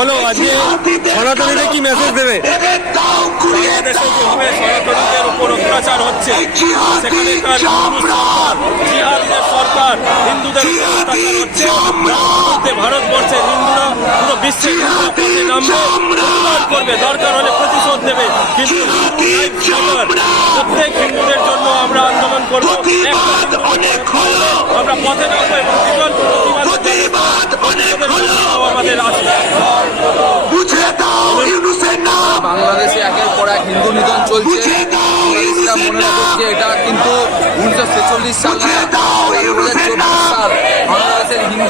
বলো আজকে সনাতনীদের কি মেসেজ দেবে? বাংলাদেশে যেভাবে সনাতনীদের উপর অত্যাচার হচ্ছে, সেখানকার জিহাদিদের সরকার হিন্দুদের উপর অত্যাচার হচ্ছে, ভারতবর্ষের হিন্দুরা পুরো বিশ্বের পথে নামবে, প্রতিবাদ করবে, দরকার হলে প্রতিশোধ দেবে। কিন্তু প্রত্যেক হিন্দুদের জন্য আমরা আন্দোলন করবো, আমরা পথে নামবো এবং বিকল্প আমাদের আছে। বাংলাদেশে একের পর এক হিন্দু নিধন চলছে। মনে রাখছে এটা কিন্তু 1946 সাল 2024 সাল বাংলাদেশের হিন্দু